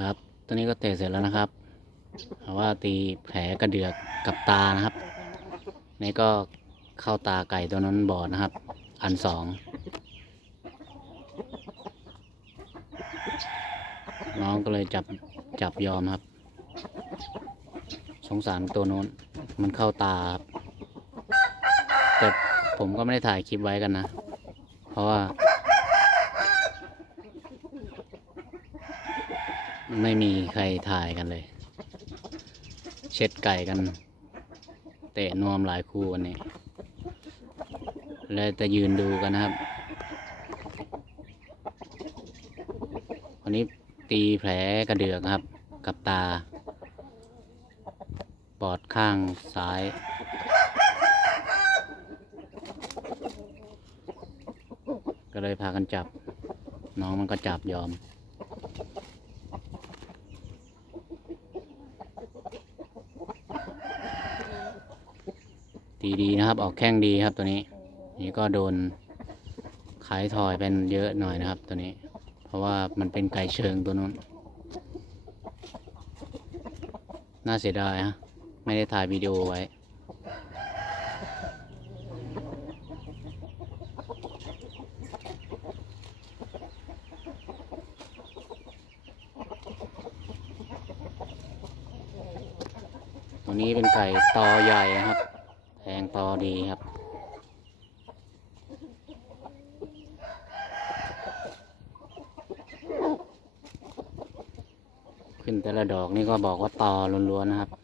ครับตอนนี้ก็เตะเสร็จแล้วนะครับว่าตีแผลกระเดือกกับตานะครับ นี่ก็เข้าตาไก่ตัวนั้นบอดนะครับ อันสองน้องก็เลยจับจับยอมครับ สงสารตัวโน้น มันเข้าตาครับ แต่ผมก็ไม่ได้ถ่ายคลิปไว้กันนะ เพราะว่า ไม่มีใครถ่ายกันเลย เช็ดไก่กัน เตะนวมหลายคู่วันนี้เลยจะยืนดูกันนะครับ วันนี้ตีแผลกระเดือกครับ กับตา ปอดข้างซ้ายก็เลยพากันจับ น้องมันก็จับยอม ตีดีนะครับ ออกแข้งดีครับตัวนี้ นี่ก็โดนขายถอยเป็นเยอะหน่อยนะครับ ตัวนี้ เพราะว่ามันเป็นไก่เชิงตัวนู้น น่าเสียดายฮะ ไม่ได้ถ่ายวิดีโอไว้ตัวนี้เป็นไก่ตอใหญ่ครับ แทงตอดีครับ ขึ้นแต่ละดอกนี่ก็บอกว่าตอล้วนๆนะครับ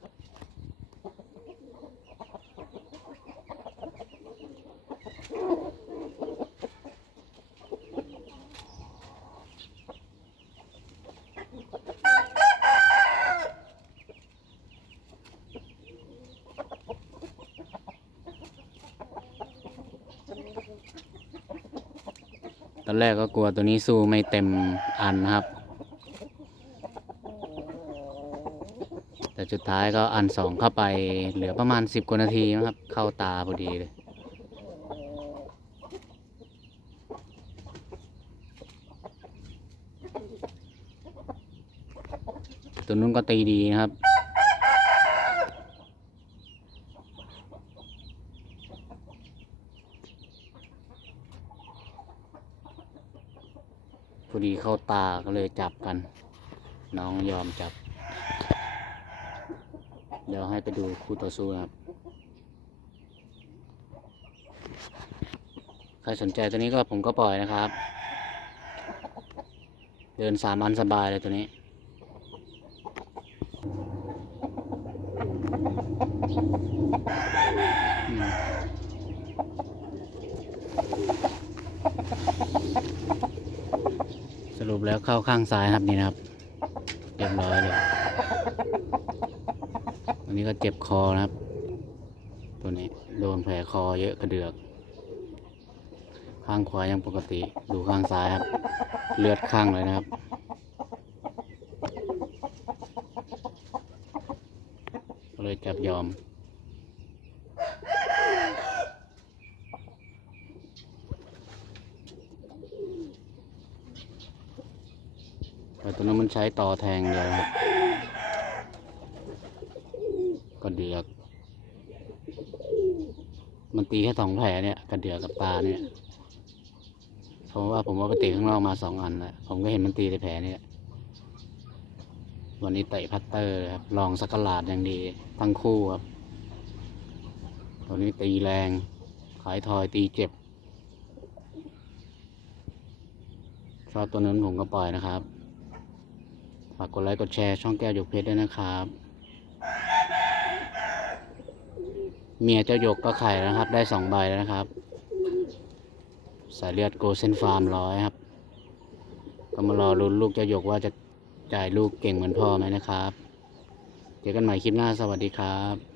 ตอนแรกก็กลัวตัวนี้สู้ไม่เต็มอันนะครับ แต่สุดท้ายก็อันสองเข้าไปเหลือประมาณสิบกว่านาทีนะครับ เข้าตาพอดีเลยตัวนู้นก็ตีดีนะครับ พอดีเข้าตาก็เลยจับกัน น้องยอมจับ เดี๋ยวให้ไปดูคู่ต่อสู้ครับ ใครสนใจตัวนี้ก็ผมก็ปล่อยนะครับ เดินสามอันสบายเลยตัวนี้อืม ปแล้วเข้าข้างซ้ายครับนี่นะครับเรียบร้อยเลยอันนี้ก็เจ็บคอนะครับ ตัวนี้โดนแผลคอเยอะกระเดือก ข้างขวายังปกติดูข้างซ้ายครับ เลือดข้างเลยนะครับก็เลยจับยอม แต่ตัวนั้นมันใช้ต่อแทงเดียวครับก็เดือก มันตีแค่สองแผลเนี่ยกระเดือกกับตาเนี่ยเพราะว่าผมว่าไปตีข้างนอกมาสองอันแล้วผมก็เห็นมันตีในแผลเนี่ย วันนี้เตะพัตเตอร์ครับลองสกกลาดอย่างดีทั้งคู่ครับตัวนี้ตีแรง ขายทอยตีเจ็บชอบตัวนั้นผมก็ปล่อยนะครับากกดไลค์กดแชร์ช่องแก้วหยกเพชรด้วยนะครับ เมียเจ้าหยกก็ไข่แล้วนะครับ ได้สองใบแล้วนะครับ สายเลือดโกเซนฟาร์มร้อยครับ ก็มารอลุ้นลูกเจ้าหยกว่าจะจ่ายลูกเก่งเหมือนพ่อไหมนะครับ เจอกันใหม่คลิปหน้าสวัสดีครับ